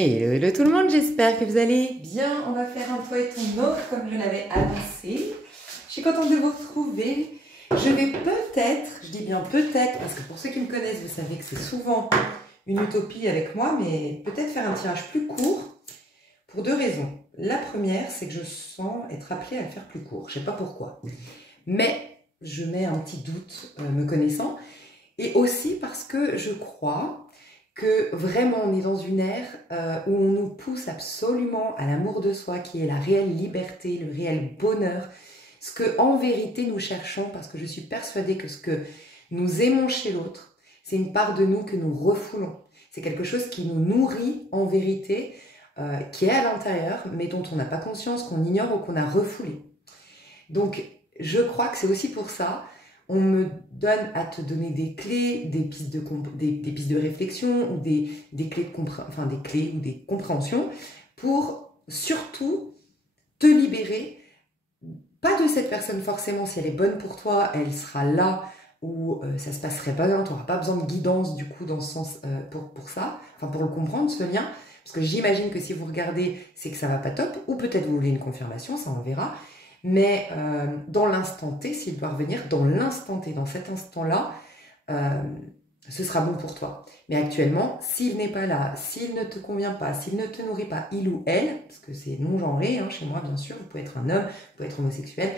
Hello tout le monde, j'espère que vous allez bien. On va faire un toi et ton autre comme je l'avais annoncé. Je suis contente de vous retrouver. Je vais peut-être, je dis bien peut-être, parce que pour ceux qui me connaissent, vous savez que c'est souvent une utopie avec moi, mais peut-être faire un tirage plus court pour deux raisons. La première, c'est que je sens être appelée à le faire plus court. Je ne sais pas pourquoi, mais je mets un petit doute me connaissant. Et aussi parce que je crois que vraiment on est dans une ère où on nous pousse absolument à l'amour de soi, qui est la réelle liberté, le réel bonheur, ce que en vérité nous cherchons, parce que je suis persuadée que ce que nous aimons chez l'autre, c'est une part de nous que nous refoulons. C'est quelque chose qui nous nourrit en vérité, qui est à l'intérieur, mais dont on n'a pas conscience, qu'on ignore ou qu'on a refoulé. Donc je crois que c'est aussi pour ça. On me donne à te donner des clés, des pistes de réflexion ou des clés des clés ou des compréhensions pour surtout te libérer, pas de cette personne forcément, si elle est bonne pour toi, elle sera là où ça se passerait bien, tu n'auras pas besoin de guidance du coup dans ce sens pour ça, enfin pour le comprendre ce lien, parce que j'imagine que si vous regardez, c'est que ça va pas top, ou peut-être vous voulez une confirmation, ça on verra. Mais dans l'instant T, s'il doit revenir, dans l'instant T, dans cet instant-là, ce sera bon pour toi. Mais actuellement, s'il n'est pas là, s'il ne te convient pas, s'il ne te nourrit pas, il ou elle, parce que c'est non-genré, hein, chez moi bien sûr, vous pouvez être un homme, vous pouvez être homosexuel,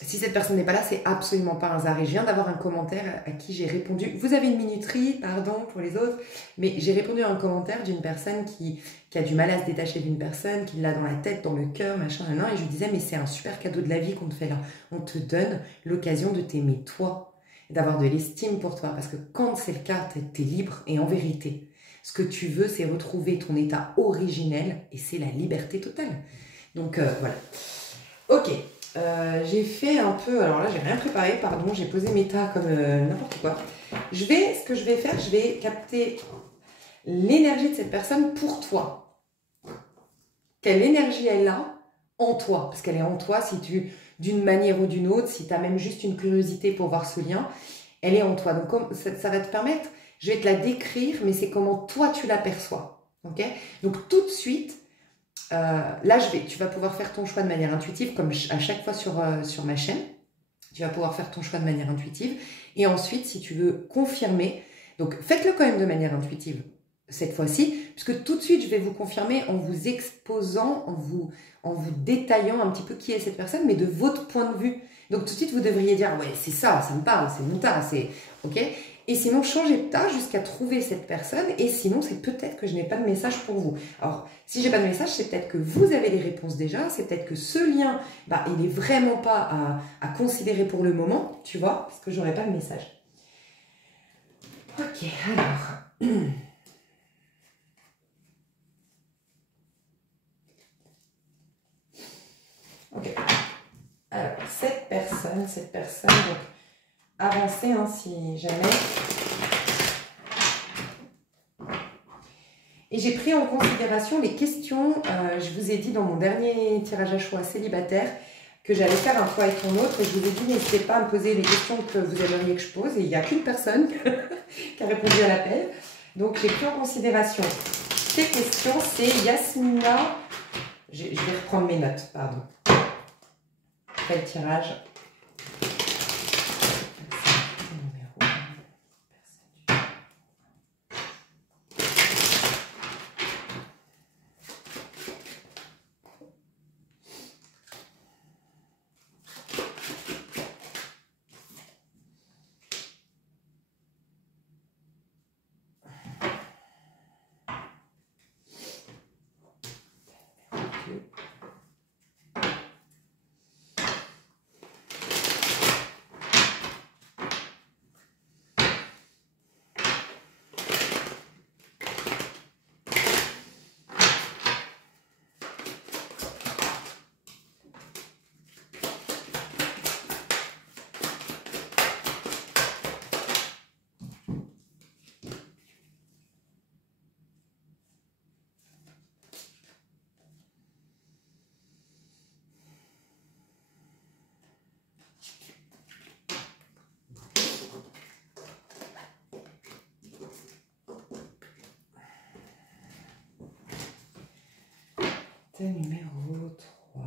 si cette personne n'est pas là, c'est absolument pas un hasard. Et je viens d'avoir un commentaire à qui j'ai répondu. Vous avez une minuterie, pardon pour les autres, mais j'ai répondu à un commentaire d'une personne qui a du mal à se détacher d'une personne, qui l'a dans la tête, dans le cœur, machin, nan, nan, et je lui disais, mais c'est un super cadeau de la vie qu'on te fait là. On te donne l'occasion de t'aimer toi, d'avoir de l'estime pour toi, parce que quand c'est le cas, t'es libre, et en vérité, ce que tu veux, c'est retrouver ton état originel, et c'est la liberté totale. Donc voilà. Ok. J'ai fait un peu, alors là j'ai rien préparé, pardon, j'ai posé mes tas comme n'importe quoi. Ce que je vais faire, je vais capter l'énergie de cette personne pour toi. Quelle énergie elle a en toi, parce qu'elle est en toi, si tu, d'une manière ou d'une autre, si tu as même juste une curiosité pour voir ce lien, elle est en toi. Donc ça va te permettre, je vais te la décrire, mais c'est comment toi tu l'aperçois. Ok? Donc tout de suite, là, tu vas pouvoir faire ton choix de manière intuitive, comme à chaque fois sur ma chaîne. Tu vas pouvoir faire ton choix de manière intuitive. Et ensuite, si tu veux confirmer, donc faites-le quand même de manière intuitive cette fois-ci, puisque tout de suite, je vais vous confirmer en vous exposant, en vous détaillant un petit peu qui est cette personne, mais de votre point de vue. Donc tout de suite, vous devriez dire, ouais, c'est ça me parle, c'est mon tas, c'est... Ok? Et sinon, changez de tas jusqu'à trouver cette personne. Et sinon, c'est peut-être que je n'ai pas de message pour vous. Alors, si j'ai pas de message, c'est peut-être que vous avez les réponses déjà. C'est peut-être que ce lien, bah, il n'est vraiment pas à considérer pour le moment, tu vois, parce que j'aurai pas de message. Ok, alors... Ok. Alors, cette personne, donc, avancez hein, si jamais... Et j'ai pris en considération les questions, je vous ai dit dans mon dernier tirage à choix célibataire que j'allais faire un toi et ton autre. Et je vous ai dit, n'hésitez pas à me poser les questions que vous aimeriez que je pose. Et il n'y a qu'une personne qui a répondu à l'appel. Donc j'ai pris en considération ces questions. C'est Yasmina. Je vais reprendre mes notes, pardon. Après le tirage. numéro 3.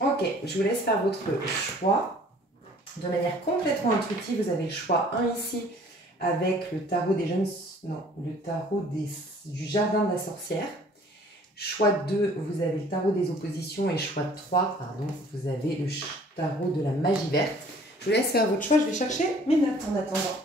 Ok, je vous laisse faire votre choix de manière complètement intuitive. Vous avez le choix 1 ici avec le tarot des jeunes, non, le tarot du jardin de la sorcière. Choix 2, vous avez le tarot des oppositions et choix 3, pardon, vous avez le tarot de la magie verte. Je vous laisse faire votre choix, je vais chercher mes notes en attendant.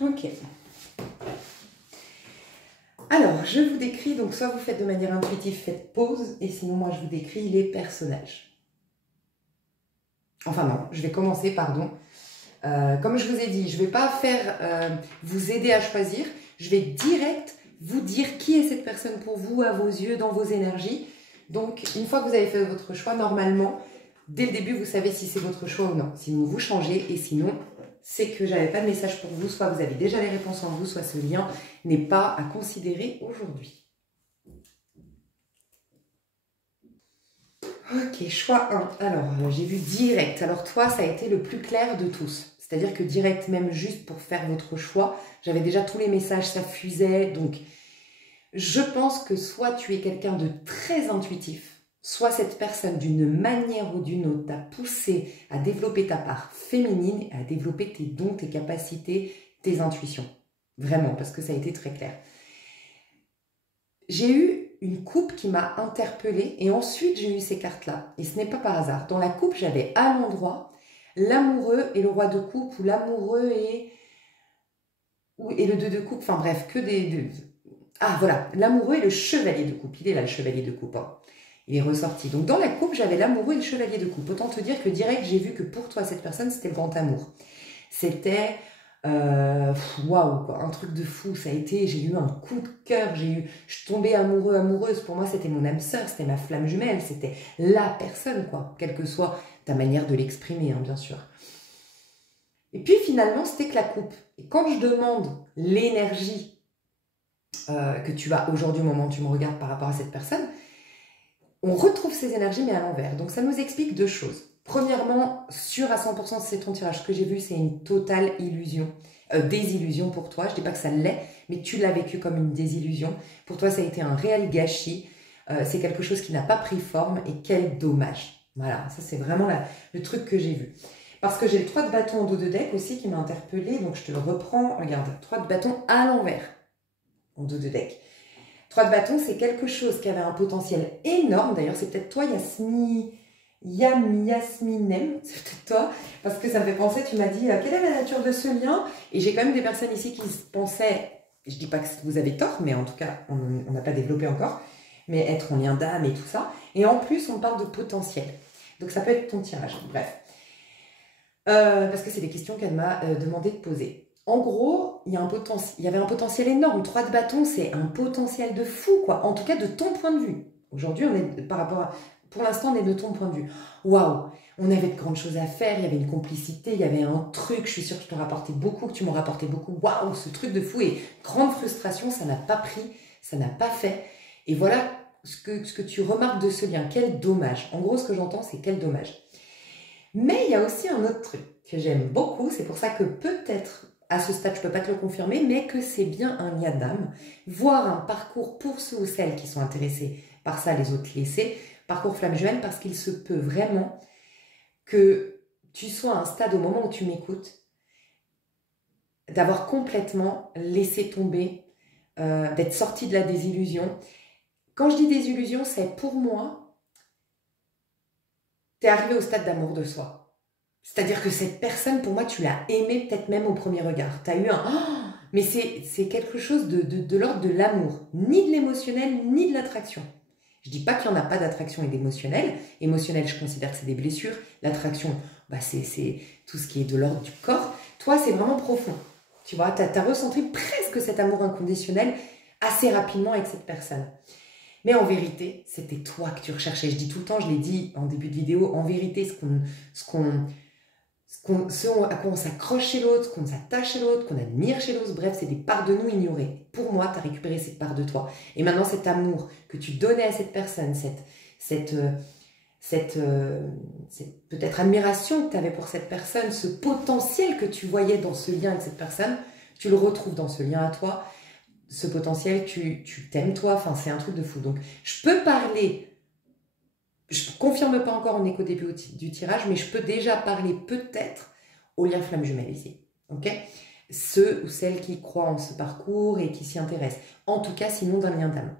Ok. Alors, je vous décris, donc soit vous faites de manière intuitive, faites pause, et sinon moi je vous décris les personnages. Enfin non, je vais commencer, pardon. Comme je vous ai dit, je ne vais pas faire vous aider à choisir, je vais direct vous dire qui est cette personne pour vous, à vos yeux, dans vos énergies. Donc, une fois que vous avez fait votre choix, normalement, dès le début, vous savez si c'est votre choix ou non. Sinon, vous changez, et sinon, c'est que je n'avais pas de message pour vous, soit vous avez déjà les réponses en vous, soit ce lien n'est pas à considérer aujourd'hui. Ok, choix 1. Alors, j'ai vu direct. Alors, toi, ça a été le plus clair de tous. C'est-à-dire que direct, même juste pour faire votre choix, j'avais déjà tous les messages, ça fusait. Donc, je pense que soit tu es quelqu'un de très intuitif, soit cette personne, d'une manière ou d'une autre, t'a poussé à développer ta part féminine, à développer tes dons, tes capacités, tes intuitions. Vraiment, parce que ça a été très clair. J'ai eu une coupe qui m'a interpellée et ensuite j'ai eu ces cartes-là. Et ce n'est pas par hasard. Dans la coupe, j'avais à l'endroit l'amoureux et le roi de coupe, ou l'amoureux et le 2 de coupe, enfin bref, que des... Ah voilà, l'amoureux et le chevalier de coupe. Il est là le chevalier de coupe, hein. Il est ressorti. Donc dans la coupe, j'avais l'amoureux et le chevalier de coupe. Autant te dire que direct, j'ai vu que pour toi, cette personne, c'était le grand amour. C'était... waouh, quoi, un truc de fou, ça a été, j'ai eu un coup de cœur, je suis tombée amoureuse, pour moi c'était mon âme sœur, c'était ma flamme jumelle, c'était la personne, quoi, quelle que soit ta manière de l'exprimer, hein, bien sûr. Et puis finalement, c'était que la coupe. Et quand je demande l'énergie que tu as aujourd'hui au moment où tu me regardes par rapport à cette personne, on retrouve ces énergies mais à l'envers. Donc ça nous explique 2 choses. Premièrement, sûr à 100% c'est ton tirage. Ce que j'ai vu, c'est une totale illusion, désillusion pour toi. Je ne dis pas que ça l'est, mais tu l'as vécu comme une désillusion. Pour toi, ça a été un réel gâchis. C'est quelque chose qui n'a pas pris forme et quel dommage. Voilà, ça c'est vraiment le truc que j'ai vu. Parce que j'ai le 3 de bâton en dos de deck aussi qui m'a interpellée. Donc je te le reprends. Regarde, 3 de bâton à l'envers en dos de deck. 3 de bâton, c'est quelque chose qui avait un potentiel énorme. D'ailleurs, c'est peut-être toi, Yasminem, c'est peut-être toi, parce que ça me fait penser, tu m'as dit, quelle est la nature de ce lien? Et j'ai quand même des personnes ici qui pensaient, je dis pas que vous avez tort, mais en tout cas, on n'a pas développé encore, mais être en lien d'âme et tout ça. Et en plus, on parle de potentiel. Donc ça peut être ton tirage, bref. Parce que c'est des questions qu'elle m'a demandé de poser. En gros, il y avait un potentiel énorme. 3 de bâton, c'est un potentiel de fou, quoi. En tout cas, de ton point de vue. Aujourd'hui, on est par rapport à... Pour l'instant, on est de ton point de vue. Waouh, on avait de grandes choses à faire, il y avait une complicité, il y avait un truc, je suis sûre que tu t'en rapportais beaucoup, que tu m'en rapportais beaucoup. Waouh, ce truc de fou. Et grande frustration, ça n'a pas pris, ça n'a pas fait. Et voilà ce que tu remarques de ce lien. Quel dommage. En gros, ce que j'entends, c'est quel dommage. Mais il y a aussi un autre truc que j'aime beaucoup. C'est pour ça que peut-être... à ce stade, je ne peux pas te le confirmer, mais que c'est bien un lien d'âme. Voir un parcours pour ceux ou celles qui sont intéressés par ça, les autres laissés, parcours flamme jumelle, parce qu'il se peut vraiment que tu sois à un stade au moment où tu m'écoutes, d'avoir complètement laissé tomber, d'être sorti de la désillusion. Quand je dis désillusion, c'est pour moi, tu es arrivé au stade d'amour de soi. C'est-à-dire que cette personne, pour moi, tu l'as aimée peut-être même au premier regard. Tu as eu un... Oh, mais c'est quelque chose de l'ordre de l'amour. Ni de l'émotionnel, ni de l'attraction. Je ne dis pas qu'il n'y en a pas d'attraction et d'émotionnel. Émotionnel, je considère que c'est des blessures. L'attraction, bah, c'est tout ce qui est de l'ordre du corps. Toi, c'est vraiment profond. Tu vois, tu as ressenti presque cet amour inconditionnel assez rapidement avec cette personne. Mais en vérité, c'était toi que tu recherchais. Je dis tout le temps, je l'ai dit en début de vidéo, en vérité, ce à quoi on s'accroche chez l'autre, ce qu'on s'attache chez l'autre, qu'on admire chez l'autre, bref, c'est des parts de nous ignorées. Pour moi, tu as récupéré cette part de toi. Et maintenant, cet amour que tu donnais à cette personne, cette peut-être admiration que tu avais pour cette personne, ce potentiel que tu voyais dans ce lien avec cette personne, tu le retrouves dans ce lien à toi. Ce potentiel, tu t'aimes toi, enfin, c'est un truc de fou. Donc, je peux parler... Je ne confirme pas encore, on n'est qu'au début du tirage, mais je peux déjà parler peut-être au lien flamme jumelle ici. Ok, ceux ou celles qui croient en ce parcours et qui s'y intéressent. En tout cas, sinon d'un lien d'âme.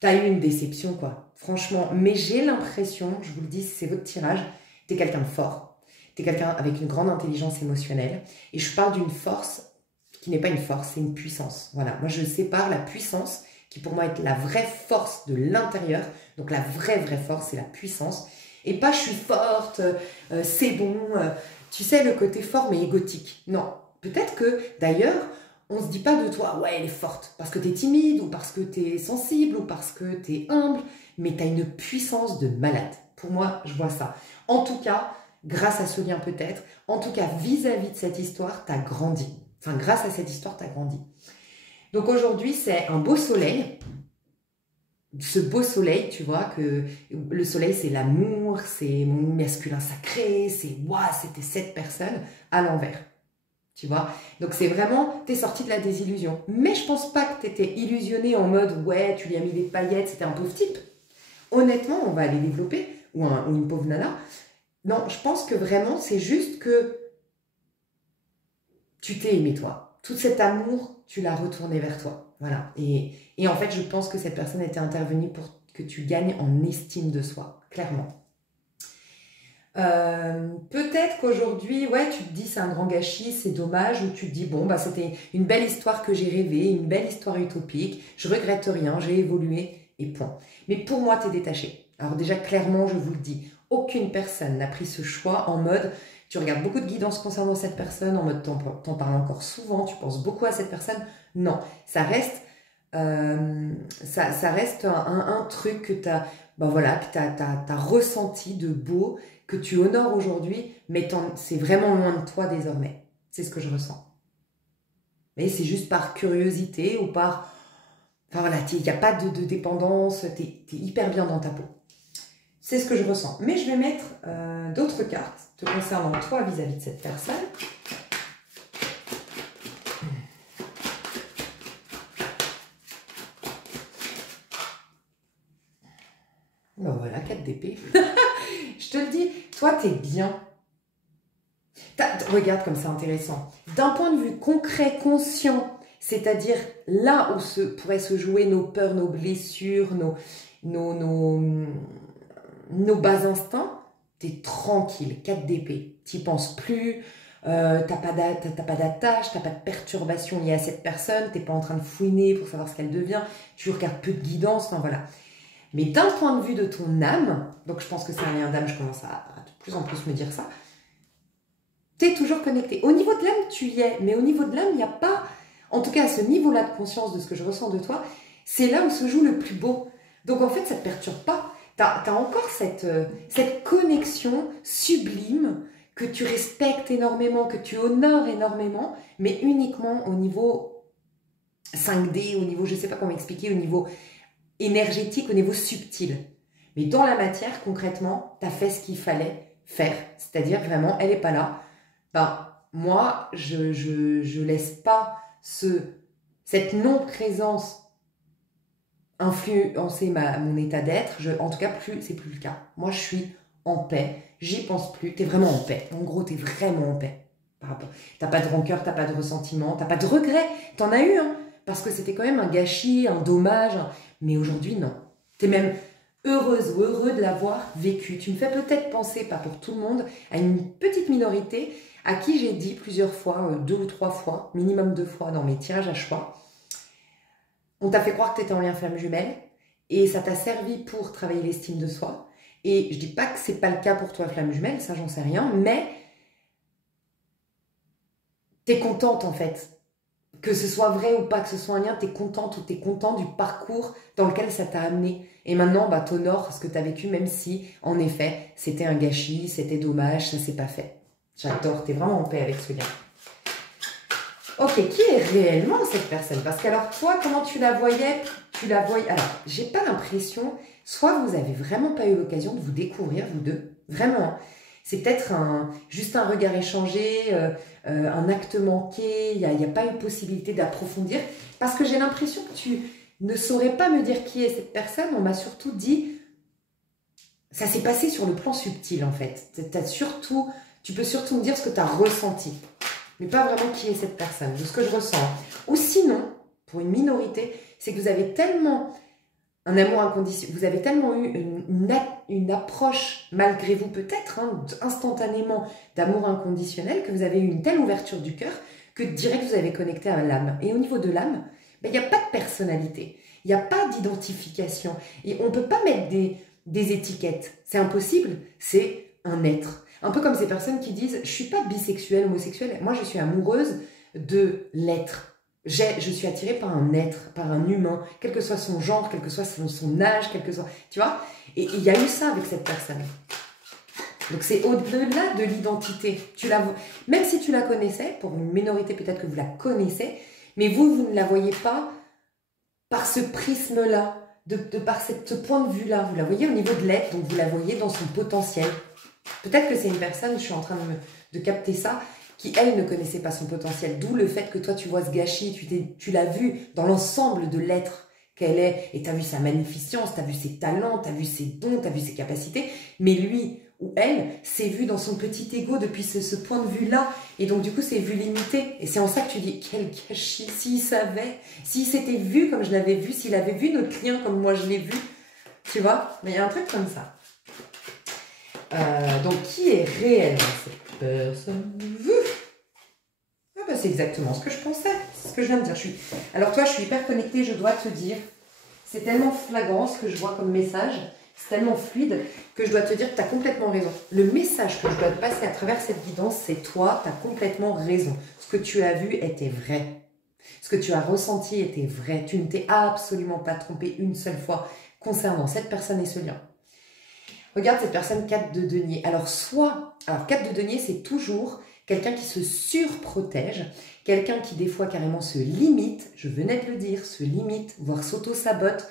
Tu as eu une déception, quoi. Franchement, mais j'ai l'impression, je vous le dis, c'est votre tirage, tu es quelqu'un de fort. Tu es quelqu'un avec une grande intelligence émotionnelle. Et je parle d'une force qui n'est pas une force, c'est une puissance. Voilà, moi je sépare la puissance qui pour moi est la vraie force de l'intérieur. Donc la vraie force, c'est la puissance. Et pas je suis forte, c'est bon, tu sais, le côté fort mais égotique. Non, peut-être que d'ailleurs, on ne se dit pas de toi, ouais, elle est forte, parce que tu es timide, ou parce que tu es sensible, ou parce que tu es humble, mais tu as une puissance de malade. Pour moi, je vois ça. En tout cas, grâce à ce lien peut-être, en tout cas vis-à-vis de cette histoire, tu as grandi. Enfin, grâce à cette histoire, tu as grandi. Donc aujourd'hui, c'est un beau soleil. Ce beau soleil, tu vois, que le soleil, c'est l'amour, c'est mon masculin sacré, c'est « waouh, c'était cette personne » à l'envers. Tu vois, donc c'est vraiment, t'es sorti de la désillusion. Mais je pense pas que t'étais illusionné en mode « ouais, tu lui as mis des paillettes, c'était un pauvre type ». Honnêtement, on va aller développer, ou une pauvre nana. Non, je pense que vraiment, c'est juste que tu t'es aimé toi. Tout cet amour, tu l'as retourné vers toi. Voilà. Et en fait, je pense que cette personne était intervenue pour que tu gagnes en estime de soi, clairement. Peut-être qu'aujourd'hui, ouais, tu te dis c'est un grand gâchis, c'est dommage, ou tu te dis bon, bah c'était une belle histoire que j'ai rêvée, une belle histoire utopique, je regrette rien, j'ai évolué, et point. Mais pour moi, tu es détaché. Alors déjà, clairement, je vous le dis, aucune personne n'a pris ce choix en mode... Tu regardes beaucoup de guidance concernant cette personne, en mode t'en parles encore souvent, tu penses beaucoup à cette personne. Non, ça reste, ça reste un truc que tu as, ben voilà, que t'as ressenti de beau, que tu honores aujourd'hui, mais c'est vraiment loin de toi désormais. C'est ce que je ressens. Mais c'est juste par curiosité ou par... Enfin voilà, il n'y a pas de dépendance, tu es hyper bien dans ta peau. C'est ce que je ressens. Mais je vais mettre d'autres cartes te concernant toi vis-à-vis de cette personne. Ben voilà, 4 d'épée. Je te le dis, toi, t'es bien. Regarde comme c'est intéressant. D'un point de vue concret, conscient, c'est-à-dire là où pourraient se jouer nos peurs, nos blessures, nos bas instincts, t'es tranquille, 4 d'épée. T'y penses plus, t'as pas d'attache, t'as pas de perturbation liée à cette personne, t'es pas en train de fouiner pour savoir ce qu'elle devient, tu regardes peu de guidance, enfin voilà. Mais d'un point de vue de ton âme, donc je pense que c'est un lien d'âme, je commence à de plus en plus me dire ça, t'es toujours connecté. Au niveau de l'âme, tu y es, mais au niveau de l'âme, il n'y a pas, en tout cas à ce niveau-là de conscience de ce que je ressens de toi, c'est là où se joue le plus beau. Donc en fait, ça ne te perturbe pas. Tu as encore cette connexion sublime que tu respectes énormément, que tu honores énormément, mais uniquement au niveau 5D, au niveau, je ne sais pas comment expliquer, au niveau énergétique, au niveau subtil. Mais dans la matière, concrètement, tu as fait ce qu'il fallait faire. C'est-à-dire vraiment, elle n'est pas là. Ben, moi, je laisse pas cette non-présence influencer mon état d'être. En tout cas, c'est plus le cas. Moi, je suis en paix. J'y pense plus. T'es vraiment en paix. En gros, t'es vraiment en paix. T'as pas de rancœur, t'as pas de ressentiment, t'as pas de regret. T'en as eu, hein, parce que c'était quand même un gâchis, un dommage. Mais aujourd'hui, non. T'es même heureuse ou heureux de l'avoir vécu. Tu me fais peut-être penser, pas pour tout le monde, à une petite minorité à qui j'ai dit plusieurs fois, 2 ou 3 fois, minimum 2 fois dans mes tirages à choix, on t'a fait croire que tu étais en lien flamme jumelle et ça t'a servi pour travailler l'estime de soi. Et je dis pas que c'est pas le cas pour toi, flamme jumelle, ça j'en sais rien, mais t'es contente en fait. Que ce soit vrai ou pas, que ce soit un lien, t'es contente ou t'es content du parcours dans lequel ça t'a amené. Et maintenant, bah, t'honores ce que t'as vécu, même si, en effet, c'était un gâchis, c'était dommage, ça s'est pas fait. J'adore, t'es vraiment en paix avec ce lien. Ok, qui est réellement cette personne? Parce que alors, toi, comment tu la voyais? Alors, j'ai pas l'impression, soit vous avez vraiment pas eu l'occasion de vous découvrir, vous deux, vraiment, hein. C'est peut-être juste un regard échangé, un acte manqué, il n'y a pas eu possibilité d'approfondir, parce que j'ai l'impression que tu ne saurais pas me dire qui est cette personne. On m'a surtout dit, ça s'est passé sur le plan subtil en fait. Tu peux surtout me dire ce que tu as ressenti, mais pas vraiment qui est cette personne, de ce que je ressens. Ou sinon, pour une minorité, c'est que vous avez tellement un amour inconditionnel, vous avez tellement eu une approche, malgré vous peut-être, hein, instantanément, d'amour inconditionnel, que vous avez eu une telle ouverture du cœur, que direct vous avez connecté à l'âme. Et au niveau de l'âme, ben, il n'y a pas de personnalité, il n'y a pas d'identification, et on ne peut pas mettre des étiquettes, c'est impossible, c'est un être. Un peu comme ces personnes qui disent, je ne suis pas bisexuelle, homosexuelle, moi je suis amoureuse de l'être. Je suis attirée par un être, par un humain, quel que soit son genre, quel que soit son âge, quel que soit... Tu vois? Et il y a eu ça avec cette personne. Donc c'est au-delà de l'identité. Même si tu la connaissais, pour une minorité peut-être que vous la connaissez, mais vous ne la voyez pas par ce prisme-là, par ce point de vue-là. Vous la voyez au niveau de l'être, donc vous la voyez dans son potentiel. Peut-être que c'est une personne, je suis en train de capter ça, qui, elle, ne connaissait pas son potentiel. D'où le fait que toi, tu vois ce gâchis, tu l'as vu dans l'ensemble de l'être qu'elle est, et tu as vu sa magnificence, tu as vu ses talents, tu as vu ses dons, tu as vu ses capacités, mais lui ou elle s'est vu dans son petit ego depuis ce point de vue-là, et donc du coup, c'est vu limité. Et c'est en ça que tu dis, quel gâchis, s'il savait, s'il s'était vu comme je l'avais vu, s'il avait vu notre client comme moi je l'ai vu, tu vois, mais il y a un truc comme ça. Donc, qui est réellement cette personne? Ah bah, c'est exactement ce que je pensais. C'est ce que je viens de dire. Alors toi, je suis hyper connectée, je dois te dire. C'est tellement flagrant ce que je vois comme message. C'est tellement fluide que je dois te dire que tu as complètement raison. Le message que je dois te passer à travers cette guidance, c'est toi, tu as complètement raison. Ce que tu as vu était vrai. Ce que tu as ressenti était vrai. Tu ne t'es absolument pas trompé une seule fois concernant cette personne et ce lien. Regarde cette personne 4 de denier. Alors 4 de denier, c'est toujours quelqu'un qui se surprotège, quelqu'un qui des fois carrément se limite, je venais de le dire, se limite, voire s'auto-sabote.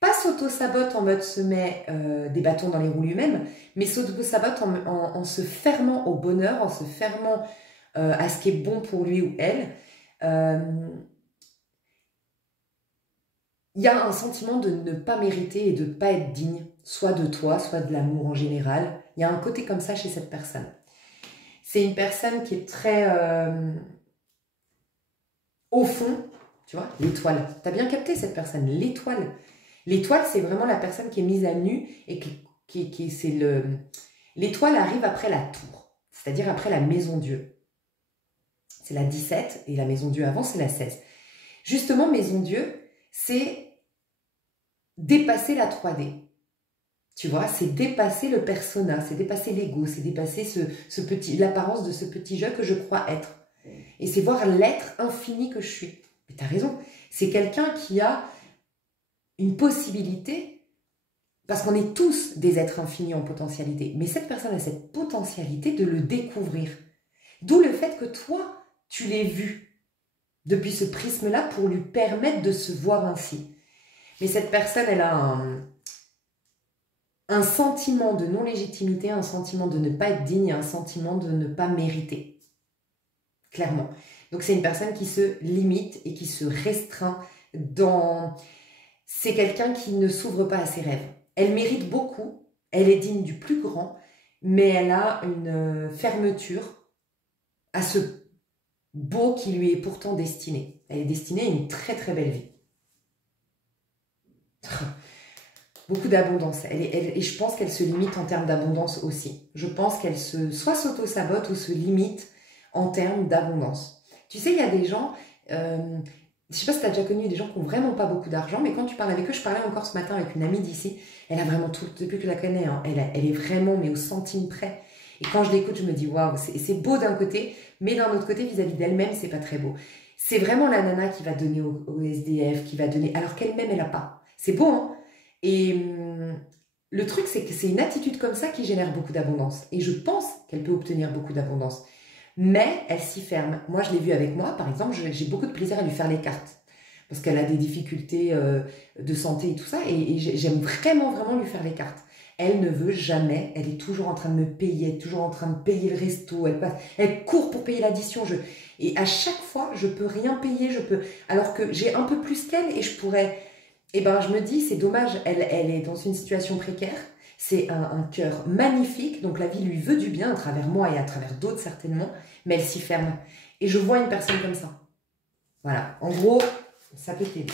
Pas s'auto-sabote en mode se met des bâtons dans les roues lui-même, mais s'auto-sabote en se fermant au bonheur, en se fermant à ce qui est bon pour lui ou elle. Il y a un sentiment de ne pas mériter et de ne pas être digne, soit de toi, soit de l'amour en général. Il y a un côté comme ça chez cette personne. C'est une personne qui est très au fond, tu vois, l'étoile. Tu as bien capté cette personne, l'étoile. L'étoile, c'est vraiment la personne qui est mise à nu et l'étoile arrive après la tour, c'est-à-dire après la maison Dieu. C'est la 17 et la maison Dieu avant, c'est la 16. Justement, maison Dieu, c'est dépasser la 3D. Tu vois, c'est dépasser le persona, c'est dépasser l'ego, c'est dépasser l'apparence de ce petit jeu que je crois être. Et c'est voir l'être infini que je suis. Mais tu as raison, c'est quelqu'un qui a une possibilité, parce qu'on est tous des êtres infinis en potentialité, mais cette personne a cette potentialité de le découvrir. D'où le fait que toi, tu l'aies vu depuis ce prisme-là pour lui permettre de se voir ainsi. Mais cette personne, elle a un sentiment de non-légitimité, un sentiment de ne pas être digne, un sentiment de ne pas mériter. clairement. Donc c'est une personne qui se limite et qui se restreint dans... C'est quelqu'un qui ne s'ouvre pas à ses rêves. Elle mérite beaucoup, elle est digne du plus grand, mais elle a une fermeture à ce beau qui lui est pourtant destiné. Elle est destinée à une très très belle vie. Beaucoup d'abondance. Et je pense qu'elle se limite en termes d'abondance aussi. Je pense qu'elle soit s'auto-sabote ou se limite en termes d'abondance. Tu sais, il y a des gens, je ne sais pas si tu as déjà connu des gens qui n'ont vraiment pas beaucoup d'argent, mais quand tu parles avec eux, je parlais encore ce matin avec une amie d'ici, elle a vraiment tout, depuis que je la connais, hein, elle est vraiment, mais au centime près. Et quand je l'écoute, je me dis, waouh, c'est beau d'un côté, mais d'un autre côté, vis-à-vis d'elle-même, c'est pas très beau. C'est vraiment la nana qui va donner au SDF, qui va donner, alors qu'elle-même, elle n'a pas. C'est beau, hein? Et le truc, c'est que c'est une attitude comme ça qui génère beaucoup d'abondance. Et je pense qu'elle peut obtenir beaucoup d'abondance. Mais elle s'y ferme. Moi, je l'ai vu avec moi, par exemple, j'ai beaucoup de plaisir à lui faire les cartes. Parce qu'elle a des difficultés de santé et tout ça. Et j'aime vraiment, vraiment lui faire les cartes. Elle ne veut jamais, elle est toujours en train de me payer, elle est toujours en train de payer le resto, elle court pour payer l'addition. Et à chaque fois, je peux rien payer, alors que j'ai un peu plus qu'elle et je pourrais... Eh ben, je me dis, c'est dommage, elle est dans une situation précaire, c'est un cœur magnifique, donc la vie lui veut du bien à travers moi et à travers d'autres certainement, mais elle s'y ferme. Et je vois une personne comme ça. Voilà, en gros, ça peut t'aider.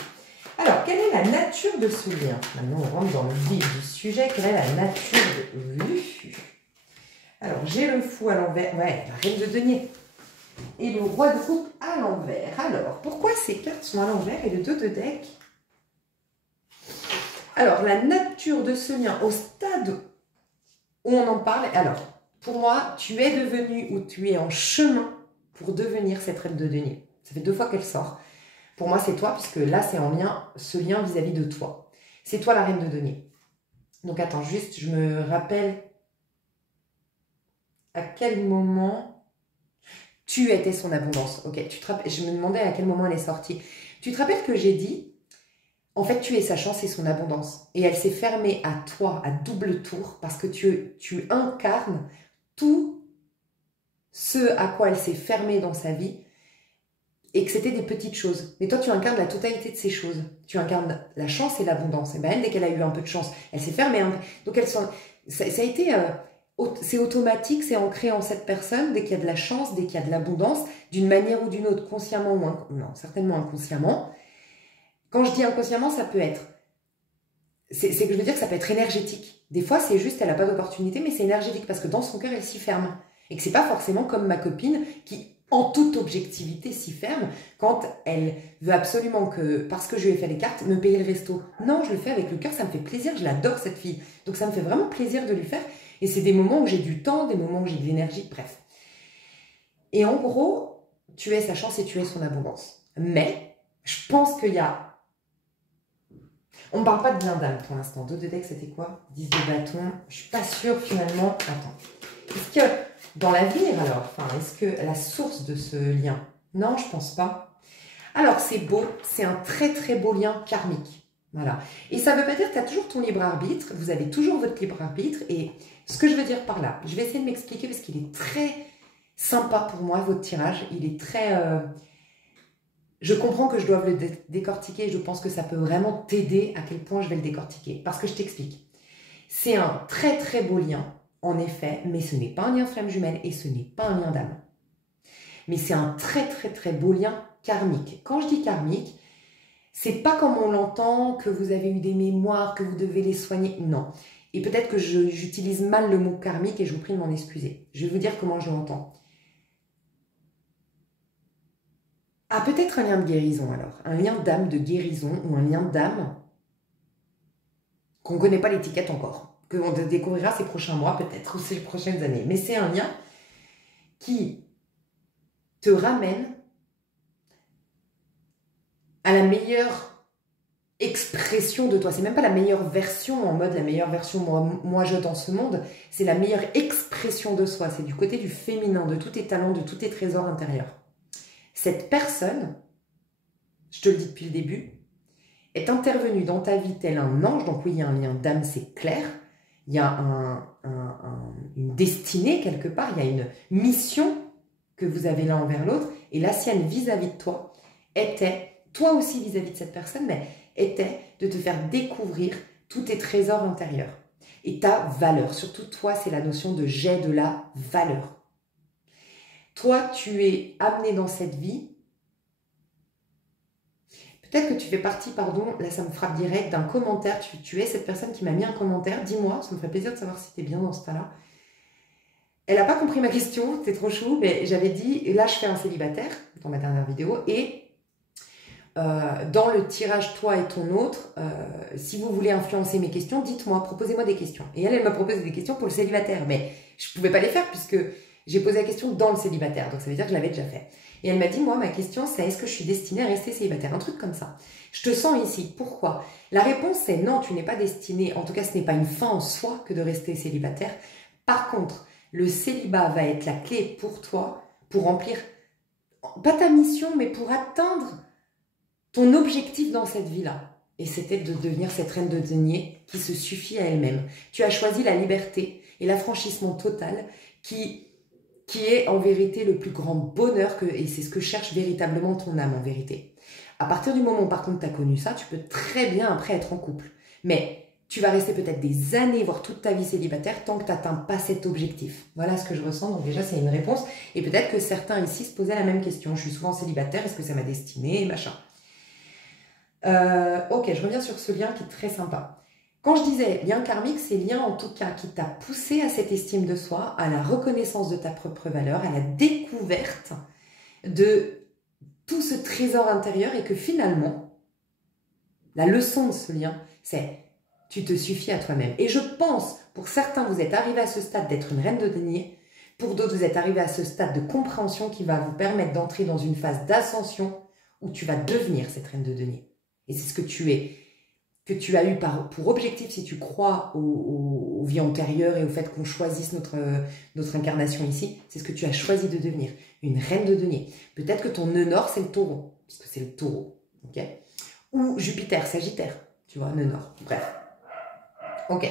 Alors, quelle est la nature de ce lien? Maintenant, on rentre dans le vif du sujet. Quelle est la nature de... Alors, j'ai le fou à l'envers, ouais, la reine de denier. Et le roi de coupe à l'envers. Alors, pourquoi ces cartes sont à l'envers et le 2 de deck? Alors, la nature de ce lien au stade où on en parle. Alors, pour moi, tu es devenu ou tu es en chemin pour devenir cette reine de denier. Ça fait 2 fois qu'elle sort. Pour moi, c'est toi, puisque là, c'est en lien, ce lien vis-à-vis de toi. C'est toi la reine de denier. Donc, attends, juste, je me rappelle à quel moment tu étais son abondance. Ok, je me demandais à quel moment elle est sortie. Tu te rappelles que j'ai dit... En fait, tu es sa chance et son abondance. Et elle s'est fermée à toi à double tour parce que tu incarnes tout ce à quoi elle s'est fermée dans sa vie et que c'était des petites choses. Mais toi, tu incarnes la totalité de ces choses. Tu incarnes la chance et l'abondance. Et bien, elle, dès qu'elle a eu un peu de chance, elle s'est fermée. Donc, ça a été... c'est automatique, c'est ancré en cette personne. Dès qu'il y a de la chance, dès qu'il y a de l'abondance, d'une manière ou d'une autre, consciemment ou non, certainement inconsciemment. Quand je dis inconsciemment, ça peut être... C'est que je veux dire que ça peut être énergétique. Des fois, c'est juste, elle n'a pas d'opportunité, mais c'est énergétique parce que dans son cœur, elle s'y ferme. Et que c'est pas forcément comme ma copine qui, en toute objectivité, s'y ferme quand elle veut absolument que, parce que je lui ai fait les cartes, me payer le resto. Non, je le fais avec le cœur, ça me fait plaisir, je l'adore cette fille. Donc ça me fait vraiment plaisir de lui faire. Et c'est des moments où j'ai du temps, des moments où j'ai de l'énergie, bref. Et en gros, tu es sa chance et tu es son abondance. Mais, je pense qu'il y a... On ne parle pas de bien d'âme pour l'instant. 2 de deck, c'était quoi? 10 de bâton. Je ne suis pas sûre finalement. Attends. Est-ce que dans l'avenir alors, est-ce que la source de ce lien? Non, je ne pense pas. Alors c'est beau, c'est un très très beau lien karmique. Voilà. Et ça ne veut pas dire que tu as toujours ton libre arbitre. Vous avez toujours votre libre arbitre. Et ce que je veux dire par là, je vais essayer de m'expliquer parce qu'il est très sympa pour moi, votre tirage. Il est très... Je comprends que je dois le décortiquer et je pense que ça peut vraiment t'aider à quel point je vais le décortiquer. Parce que je t'explique. C'est un très très beau lien, en effet, mais ce n'est pas un lien flamme jumelle et ce n'est pas un lien d'âme. Mais c'est un très très très beau lien karmique. Quand je dis karmique, c'est pas comme on l'entend, que vous avez eu des mémoires, que vous devez les soigner. Non. Et peut-être que j'utilise mal le mot karmique et je vous prie de m'en excuser. Je vais vous dire comment je l'entends. Ah, peut-être un lien de guérison alors. Un lien d'âme de guérison ou un lien d'âme qu'on ne connaît pas l'étiquette encore. Qu'on découvrira ces prochains mois peut-être ou ces prochaines années. Mais c'est un lien qui te ramène à la meilleure expression de toi. C'est même pas la meilleure version en mode la meilleure version moi je dans ce monde. C'est la meilleure expression de soi. C'est du côté du féminin, de tous tes talents, de tous tes trésors intérieurs. Cette personne, je te le dis depuis le début, est intervenue dans ta vie tel un ange. Donc oui, il y a un lien d'âme, c'est clair. Il y a une destinée quelque part, il y a une mission que vous avez l'un envers l'autre, et la sienne vis-à-vis de toi était, toi aussi vis-à-vis de cette personne, mais était de te faire découvrir tous tes trésors intérieurs et ta valeur. Surtout toi, c'est la notion de j'ai de la valeur. Toi, tu es amené dans cette vie. Peut-être que tu fais partie, pardon, là ça me frappe direct, d'un commentaire. Tu es cette personne qui m'a mis un commentaire. Dis-moi, ça me ferait plaisir de savoir si tu es bien dans ce tas-là. Elle n'a pas compris ma question, c'est trop chou, mais j'avais dit, et là je fais un célibataire, dans ma dernière vidéo, et dans le tirage toi et ton autre, si vous voulez influencer mes questions, dites-moi, proposez-moi des questions. Et elle m'a proposé des questions pour le célibataire, mais je ne pouvais pas les faire puisque j'ai posé la question dans le célibataire, donc ça veut dire que je l'avais déjà fait. Et elle m'a dit, moi, ma question, c'est est-ce que je suis destinée à rester célibataire? Un truc comme ça. Je te sens ici. Pourquoi? La réponse, c'est non, tu n'es pas destinée, en tout cas, ce n'est pas une fin en soi que de rester célibataire. Par contre, le célibat va être la clé pour toi, pour remplir, pas ta mission, mais pour atteindre ton objectif dans cette vie-là. Et c'était de devenir cette reine de denier qui se suffit à elle-même. Tu as choisi la liberté et l'affranchissement total qui est en vérité le plus grand bonheur, et c'est ce que cherche véritablement ton âme en vérité. À partir du moment où par contre tu as connu ça, tu peux très bien après être en couple. Mais tu vas rester peut-être des années, voire toute ta vie célibataire, tant que tu n'atteins pas cet objectif. Voilà ce que je ressens, donc déjà c'est une réponse. Et peut-être que certains ici se posaient la même question. Je suis souvent célibataire, est-ce que c'est ma destinée, machin. Ok, je reviens sur ce lien qui est très sympa. Quand je disais lien karmique, c'est lien en tout cas qui t'a poussé à cette estime de soi, à la reconnaissance de ta propre valeur, à la découverte de tout ce trésor intérieur et que finalement, la leçon de ce lien, c'est tu te suffis à toi-même. Et je pense, pour certains, vous êtes arrivés à ce stade d'être une reine de denier, pour d'autres, vous êtes arrivés à ce stade de compréhension qui va vous permettre d'entrer dans une phase d'ascension où tu vas devenir cette reine de denier. Et c'est ce que tu es, que tu as eu pour objectif si tu crois aux vies antérieures et au fait qu'on choisisse notre incarnation ici, c'est ce que tu as choisi de devenir, une reine de denier. Peut-être que ton nœud nord, c'est le taureau, puisque c'est le taureau, ok? Ou Jupiter, Sagittaire, tu vois, nœud nord, bref. Ok.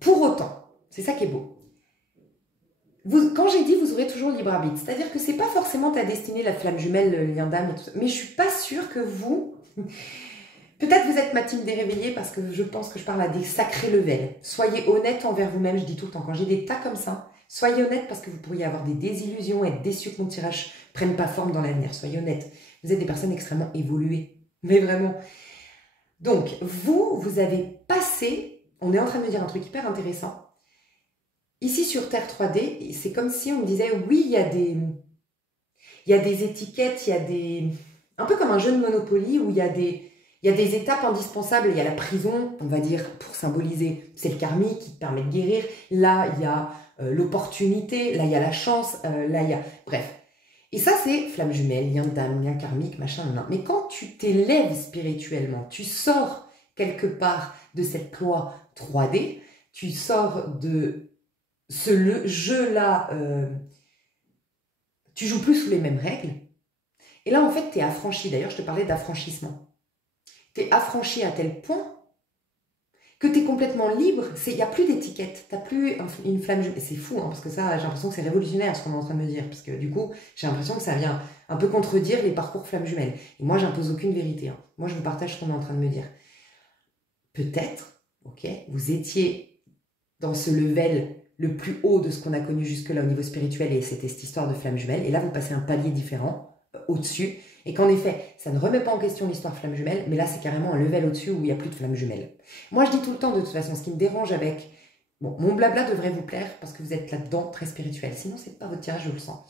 Pour autant, c'est ça qui est beau. Quand j'ai dit vous aurez toujours libre arbitre, c'est-à-dire que c'est pas forcément ta destinée, la flamme jumelle, le lien d'âme et tout ça, mais je suis pas sûre que vous, peut-être vous êtes ma team des réveillés parce que je pense que je parle à des sacrés levels. Soyez honnête envers vous-même, je dis tout le temps, quand j'ai des tas comme ça, soyez honnête parce que vous pourriez avoir des désillusions, être déçus que mon tirage prenne pas forme dans l'avenir, soyez honnête. Vous êtes des personnes extrêmement évoluées, mais vraiment. Donc, vous avez passé, on est en train de me dire un truc hyper intéressant. Ici sur Terre 3D, c'est comme si on me disait, oui, il y a des étiquettes, il y a des... Un peu comme un jeu de Monopoly où il y a des étapes indispensables. Il y a la prison, on va dire, pour symboliser, c'est le karmique qui te permet de guérir. Là, il y a l'opportunité, là, il y a la chance, là, il y a... Bref. Et ça, c'est flamme jumelle, lien d'âme, lien karmique, machin, nan. Mais quand tu t'élèves spirituellement, tu sors quelque part de cette loi 3D, tu sors de ce jeu-là, tu joues plus sous les mêmes règles. Et là, en fait, tu es affranchi. D'ailleurs, je te parlais d'affranchissement. Tu es affranchi à tel point que tu es complètement libre. Il n'y a plus d'étiquette. Tu n'as plus une flamme jumelle. C'est fou, hein, parce que ça, j'ai l'impression que c'est révolutionnaire ce qu'on est en train de me dire. Parce que du coup, j'ai l'impression que ça vient un peu contredire les parcours flamme jumelle. Et moi, j'impose aucune vérité. Hein. Moi, je vous partage ce qu'on est en train de me dire. Peut-être, ok, vous étiez dans ce level le plus haut de ce qu'on a connu jusque-là au niveau spirituel, et c'était cette histoire de flamme jumelle. Et là, vous passez un palier différent, au-dessus, et qu'en effet, ça ne remet pas en question l'histoire flamme jumelle, mais là, c'est carrément un level au-dessus où il n'y a plus de flamme jumelle. Moi, je dis tout le temps, de toute façon, ce qui me dérange avec... Bon, mon blabla devrait vous plaire, parce que vous êtes là-dedans, très spirituel. Sinon, c'est pas votre tirage, je le sens.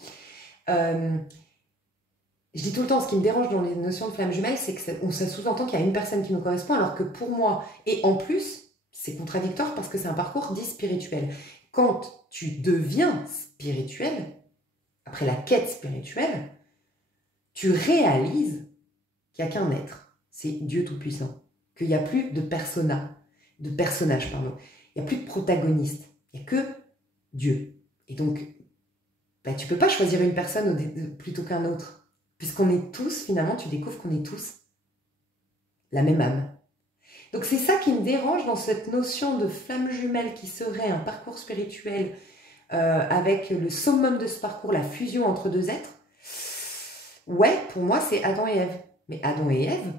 Je dis tout le temps, ce qui me dérange dans les notions de flamme jumelle, c'est que ça sous-entend qu'il y a une personne qui nous correspond, alors que pour moi, et en plus, c'est contradictoire parce que c'est un parcours dit spirituel. Quand tu deviens spirituel, après la quête spirituelle, tu réalises qu'il n'y a qu'un être, c'est Dieu Tout-Puissant, qu'il n'y a plus de personnage, pardon. Il n'y a plus de protagoniste, il n'y a que Dieu. Et donc, bah, tu ne peux pas choisir une personne plutôt qu'un autre, puisqu'on est tous, finalement, tu découvres qu'on est tous la même âme. Donc c'est ça qui me dérange dans cette notion de flamme jumelle qui serait un parcours spirituel avec le summum de ce parcours, la fusion entre deux êtres. Ouais, pour moi, c'est Adam et Ève. Mais Adam et Ève,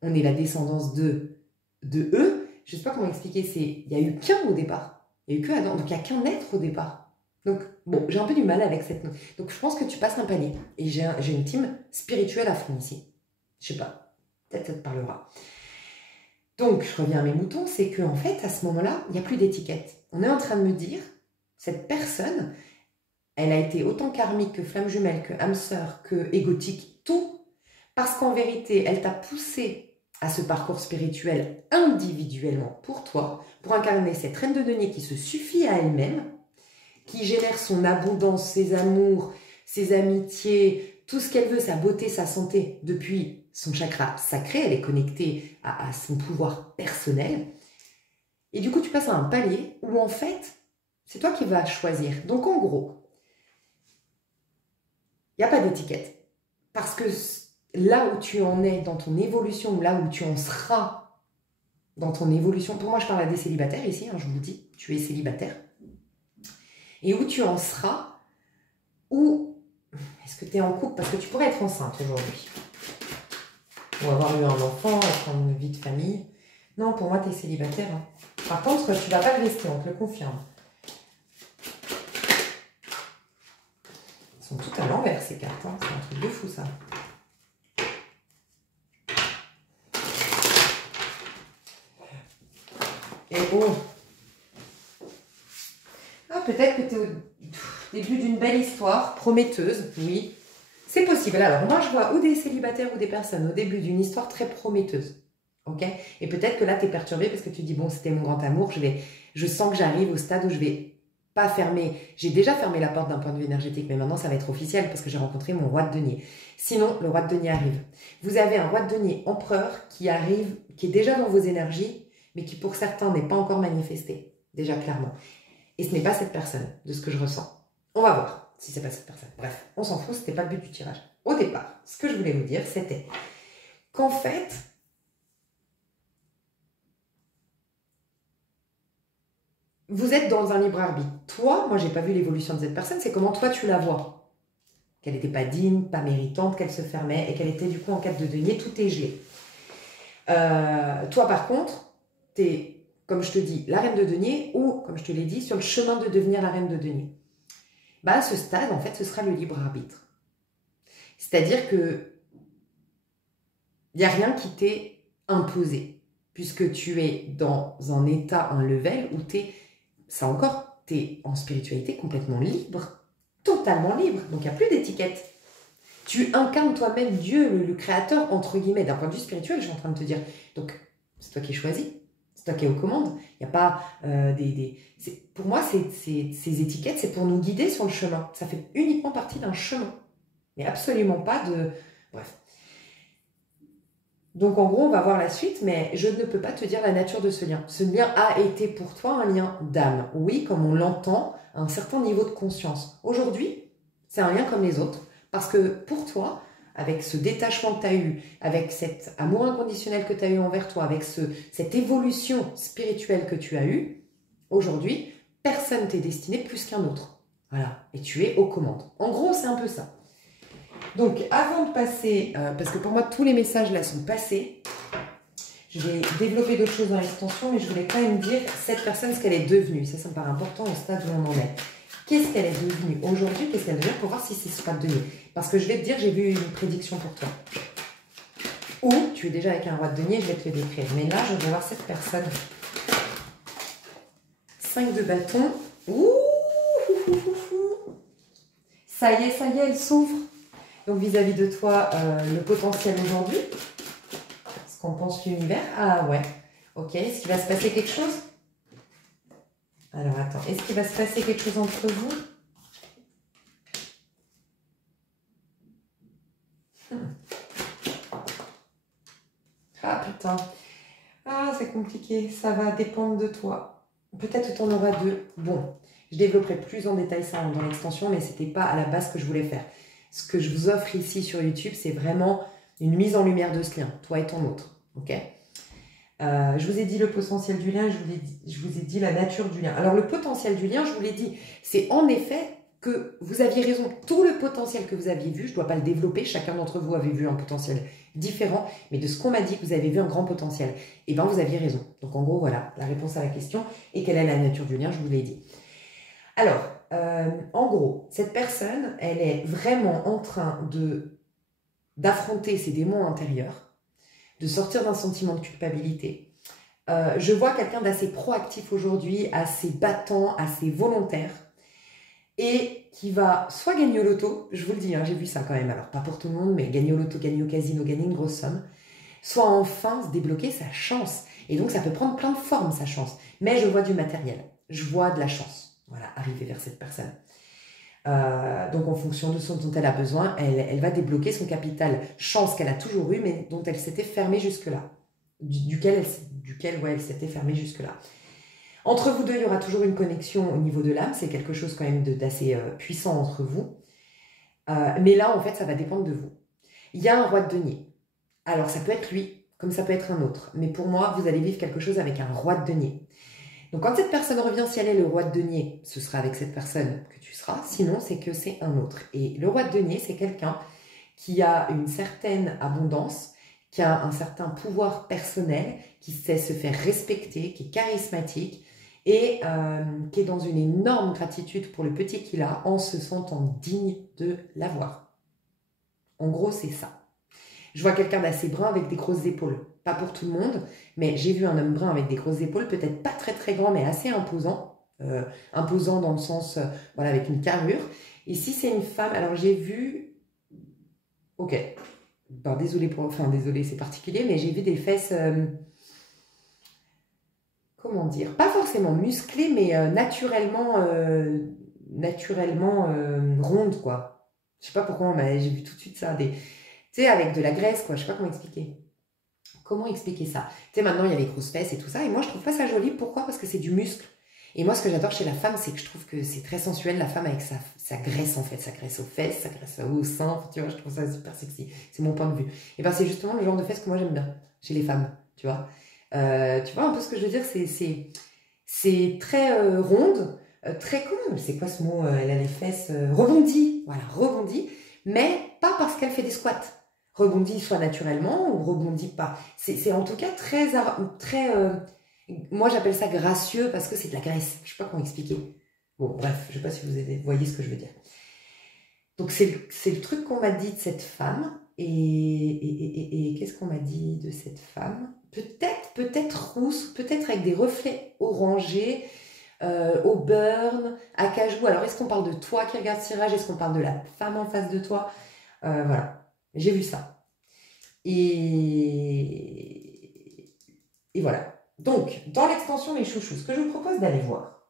on est la descendance de eux. Je ne sais pas comment expliquer, il n'y a eu qu'un au départ. Il n'y a eu que Adam, donc il n'y a qu'un être au départ. Donc, bon, j'ai un peu du mal avec cette note. Donc, je pense que tu passes un palier. Et j'ai une team spirituelle à fond ici. Je sais pas, peut-être ça te parlera. Donc, je reviens à mes moutons, c'est qu'en fait, à ce moment-là, il n'y a plus d'étiquette. On est en train de me dire, cette personne, elle a été autant karmique que flamme jumelle, que âme sœur, que égotique, tout, parce qu'en vérité, elle t'a poussé à ce parcours spirituel individuellement pour toi, pour incarner cette reine de denier qui se suffit à elle-même, qui génère son abondance, ses amours, ses amitiés, tout ce qu'elle veut, sa beauté, sa santé, depuis son chakra sacré, elle est connectée à son pouvoir personnel. Et du coup, tu passes à un palier où en fait, c'est toi qui vas choisir. Donc en gros, il n'y a pas d'étiquette. Parce que là où tu en es dans ton évolution, ou là où tu en seras dans ton évolution, pour moi je parle à des célibataires ici, hein, je vous le dis, tu es célibataire, et où tu en seras, ou est-ce que tu es en couple, parce que tu pourrais être enceinte aujourd'hui, ou avoir eu un enfant, être en une vie de famille. Non, pour moi tu es célibataire. Hein. Par contre, tu ne vas pas le rester, on te le confirme. Elles sont toutes à l'envers ces cartes, hein. C'est un truc de fou ça. Et oh, ah, peut-être que tu es au début d'une belle histoire, prometteuse, oui. C'est possible. Alors, moi, je vois ou des célibataires ou des personnes au début d'une histoire très prometteuse. Ok? Et peut-être que là, tu es perturbé parce que tu dis, bon, c'était mon grand amour, je sens que j'arrive au stade où je vais pas fermer. J'ai déjà fermé la porte d'un point de vue énergétique, mais maintenant, ça va être officiel parce que j'ai rencontré mon roi de denier. Sinon, le roi de denier arrive. Vous avez un roi de denier empereur qui arrive, qui est déjà dans vos énergies, mais qui pour certains n'est pas encore manifesté, déjà clairement. Et ce n'est pas cette personne, de ce que je ressens. On va voir si c'est pas cette personne. Bref, on s'en fout, c'était pas le but du tirage. Au départ, ce que je voulais vous dire, c'était qu'en fait, vous êtes dans un libre arbitre. Toi, moi, j'ai pas vu l'évolution de cette personne, c'est comment toi tu la vois. Qu'elle n'était pas digne, pas méritante, qu'elle se fermait et qu'elle était du coup en quête de denier, tout est gelé. Toi, par contre, tu es, comme je te dis, la reine de denier ou, comme je te l'ai dit, sur le chemin de devenir la reine de denier. Bah, à ce stade, en fait, ce sera le libre arbitre. C'est-à-dire que il n'y a rien qui t'est imposé, puisque tu es dans un état, un level où tu es, ça encore, tu es en spiritualité complètement libre, totalement libre, donc il n'y a plus d'étiquette. Tu incarnes toi-même Dieu, le créateur, entre guillemets, d'un point de vue spirituel, je suis en train de te dire. Donc, c'est toi qui choisis, c'est toi qui es aux commandes. Il n'y a pas pour moi, ces étiquettes, c'est pour nous guider sur le chemin. Ça fait uniquement partie d'un chemin, mais absolument pas de... Bref. Donc, en gros, on va voir la suite, mais je ne peux pas te dire la nature de ce lien. Ce lien a été pour toi un lien d'âme. Oui, comme on l'entend, à un certain niveau de conscience. Aujourd'hui, c'est un lien comme les autres. Parce que pour toi, avec ce détachement que tu as eu, avec cet amour inconditionnel que tu as eu envers toi, avec cette évolution spirituelle que tu as eue, aujourd'hui, personne t'est destiné plus qu'un autre. Voilà, et tu es aux commandes. En gros, c'est un peu ça. Donc, avant de passer, parce que pour moi, tous les messages là sont passés, je vais développer d'autres choses dans l'extension, mais je voulais quand même dire cette personne, ce qu'elle est devenue. Ça me paraît important au stade où on en est. Qu'est-ce qu'elle est devenue aujourd'hui? Qu'est-ce qu'elle devient pour voir si c'est ce pas de denier? Parce que je vais te dire, j'ai vu une prédiction pour toi. Ou tu es déjà avec un roi de denier, je vais te le décrire. Mais là, je vais voir cette personne. 5 de bâton. Ouh, ça y est, elle s'ouvre. Donc vis-à-vis de toi, le potentiel aujourd'hui. Ce qu'on pense l'univers. Ah ouais. Ok, est-ce qu'il va se passer quelque chose? Alors attends, est-ce qu'il va se passer quelque chose entre vous? Ah putain. Ah, c'est compliqué. Ça va dépendre de toi. Peut-être que tu en auras deux. Bon, je développerai plus en détail ça dans l'extension, mais ce n'était pas à la base ce que je voulais faire. Ce que je vous offre ici sur YouTube, c'est vraiment une mise en lumière de ce lien, toi et ton autre. Ok? Je vous ai dit le potentiel du lien, je vous ai dit la nature du lien. Alors le potentiel du lien, je vous l'ai dit, c'est en effet que vous aviez raison. Tout le potentiel que vous aviez vu, je ne dois pas le développer, chacun d'entre vous avait vu un potentiel différent, mais de ce qu'on m'a dit que vous avez vu un grand potentiel, et bien vous aviez raison. Donc en gros, voilà la réponse à la question. Et quelle est la nature du lien, je vous l'ai dit. Alors, en gros, cette personne, elle est vraiment en train d'affronter ses démons intérieurs, de sortir d'un sentiment de culpabilité. Je vois quelqu'un d'assez proactif aujourd'hui, assez battant, assez volontaire, et qui va soit gagner au loto, je vous le dis, hein, j'ai vu ça quand même, alors pas pour tout le monde, mais gagner au loto, gagner au casino, gagner une grosse somme, soit enfin se débloquer sa chance. Et donc ça peut prendre plein de formes, sa chance. Mais je vois du matériel, je vois de la chance, voilà, arriver vers cette personne. Donc en fonction de ce dont elle a besoin, elle va débloquer son capital chance qu'elle a toujours eu, mais dont elle s'était fermée jusque-là. Duquel elle s'était fermée jusque-là. Entre vous deux, il y aura toujours une connexion au niveau de l'âme, c'est quelque chose quand même d'assez puissant entre vous. Mais là, en fait, ça va dépendre de vous. Il y a un roi de denier. Alors, ça peut être lui, comme ça peut être un autre. Mais pour moi, vous allez vivre quelque chose avec un roi de denier. Donc, quand cette personne revient, si elle est le roi de denier, ce sera avec cette personne que tu seras. Sinon, c'est que c'est un autre. Et le roi de denier, c'est quelqu'un qui a une certaine abondance, qui a un certain pouvoir personnel, qui sait se faire respecter, qui est charismatique et qui est dans une énorme gratitude pour le petit qu'il a en se sentant digne de l'avoir. En gros, c'est ça. Je vois quelqu'un d'assez brun avec des grosses épaules. Pas pour tout le monde, mais j'ai vu un homme brun avec des grosses épaules, peut-être pas très très grand, mais assez imposant. Imposant dans le sens, voilà, avec une carrure. Et si c'est une femme, alors j'ai vu... Ok. Ben, désolé, c'est particulier, mais j'ai vu des fesses... comment dire, pas forcément musclées, mais naturellement rondes, quoi. Je sais pas pourquoi, mais j'ai vu tout de suite ça. Tu sais, avec de la graisse, quoi. Je sais pas comment expliquer. Comment expliquer ça? Tu sais, maintenant, il y a les grosses fesses et tout ça, et moi, je trouve pas ça joli. Pourquoi? Parce que c'est du muscle. Et moi, ce que j'adore chez la femme, c'est que je trouve que c'est très sensuel, la femme avec sa graisse, en fait. Sa graisse aux fesses, sa graisse aux seins, tu vois, je trouve ça super sexy. C'est mon point de vue. Et ben, c'est justement le genre de fesses que moi, j'aime bien, chez les femmes, tu vois. Tu vois un peu ce que je veux dire, c'est très ronde, très comment, c'est quoi ce mot, elle a les fesses rebondies, voilà, rebondies, mais pas parce qu'elle fait des squats. Rebondit soit naturellement ou rebondit pas. C'est en tout cas très moi j'appelle ça gracieux parce que c'est de la graisse. Je sais pas comment expliquer. Bon, bref, je sais pas si vous voyez ce que je veux dire. Donc c'est le truc qu'on m'a dit de cette femme. Et qu'est-ce qu'on m'a dit de cette femme? Peut-être rousse, peut-être avec des reflets orangés, au burn, à cajou. Alors est-ce qu'on parle de toi qui regarde ce tirage? Est-ce qu'on parle de la femme en face de toi? Voilà, j'ai vu ça. Et voilà. Donc, dans l'extension mes chouchous, ce que je vous propose d'aller voir,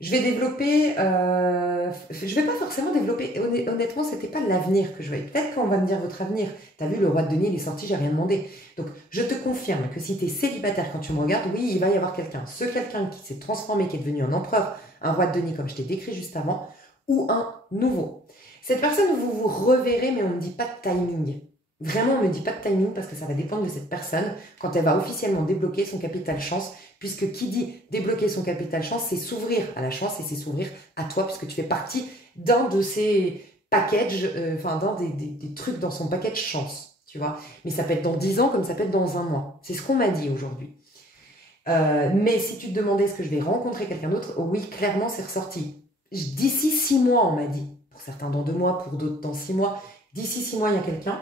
je vais développer, je vais pas forcément développer, honnêtement, c'était pas l'avenir que je voyais. Peut-être qu'on va me dire votre avenir. T'as vu, le roi de denier, il est sorti, j'ai rien demandé. Donc, je te confirme que si tu es célibataire quand tu me regardes, oui, il va y avoir quelqu'un. Ce quelqu'un qui s'est transformé, qui est devenu un empereur, un roi de denier, comme je t'ai décrit juste avant, ou un nouveau. Cette personne, vous vous reverrez, mais on ne me dit pas de timing. Vraiment, on ne me dit pas de timing parce que ça va dépendre de cette personne quand elle va officiellement débloquer son capital chance, puisque qui dit débloquer son capital chance, c'est s'ouvrir à la chance et c'est s'ouvrir à toi, puisque tu fais partie d'un de ces packages, d'un des trucs dans son package chance, tu vois. Mais ça peut être dans 10 ans comme ça peut être dans un mois. C'est ce qu'on m'a dit aujourd'hui. Mais si tu te demandais est-ce que je vais rencontrer quelqu'un d'autre, oui, clairement, c'est ressorti. D'ici 6 mois, on m'a dit. Pour certains dans 2 mois, pour d'autres dans 6 mois. D'ici 6 mois, il y a quelqu'un.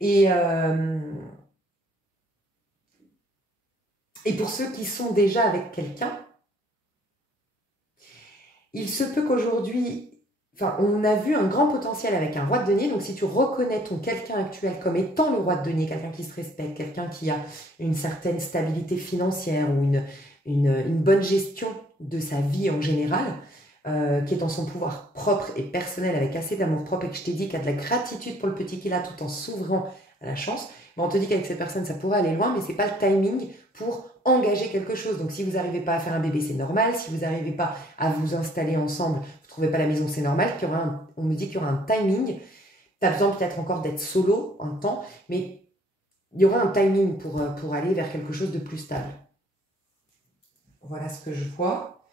Et pour ceux qui sont déjà avec quelqu'un, il se peut qu'aujourd'hui, on a vu un grand potentiel avec un roi de denier. Donc, si tu reconnais ton quelqu'un actuel comme étant le roi de denier, quelqu'un qui se respecte, quelqu'un qui a une certaine stabilité financière ou une bonne gestion de sa vie en général, qui est dans son pouvoir propre et personnel avec assez d'amour propre et que je t'ai dit qu'il a de la gratitude pour le petit qu'il a tout en s'ouvrant à la chance, mais on te dit qu'avec cette personne, ça pourrait aller loin, mais c'est pas le timing pour engager quelque chose. Donc, si vous n'arrivez pas à faire un bébé, c'est normal. Si vous n'arrivez pas à vous installer ensemble, vous ne trouvez pas la maison, c'est normal. On me dit qu'il y aura un timing. Tu as besoin peut-être encore d'être solo un temps, mais il y aura un timing pour aller vers quelque chose de plus stable. Voilà ce que je vois.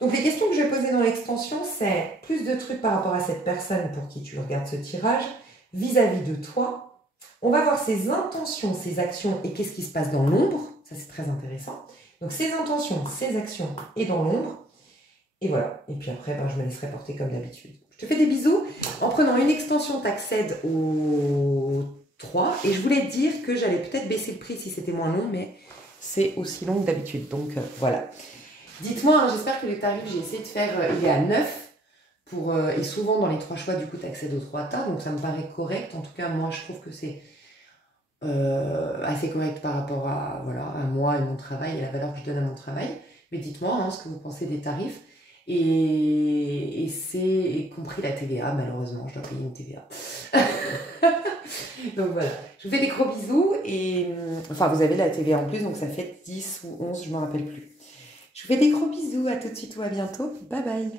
Donc les questions que je vais poser dans l'extension, c'est plus de trucs par rapport à cette personne pour qui tu regardes ce tirage, vis-à-vis de toi. On va voir ses intentions, ses actions et qu'est-ce qui se passe dans l'ombre. Ça, c'est très intéressant. Donc ses intentions, ses actions et dans l'ombre. Et voilà. Et puis après, je me laisserai porter comme d'habitude. Je te fais des bisous. En prenant une extension, tu accèdes aux 3. Et je voulais te dire que j'allais peut-être baisser le prix si c'était moins long, mais c'est aussi long que d'habitude. Donc voilà. Dites-moi, hein, j'espère que les tarifs, j'ai essayé de faire, il est à 9. Et souvent, dans les 3 choix, du coup, tu accèdes aux 3 tas. Donc ça me paraît correct. En tout cas, moi, je trouve que c'est assez correct par rapport à, voilà, à moi et mon travail et la valeur que je donne à mon travail. Mais dites-moi hein, ce que vous pensez des tarifs. Et c'est compris la TVA, malheureusement, je dois payer une TVA. Donc voilà, je vous fais des gros bisous. Et enfin, vous avez la TVA en plus, donc ça fait 10 ou 11, je ne me rappelle plus. Je vous fais des gros bisous, à tout de suite ou à bientôt. Bye bye.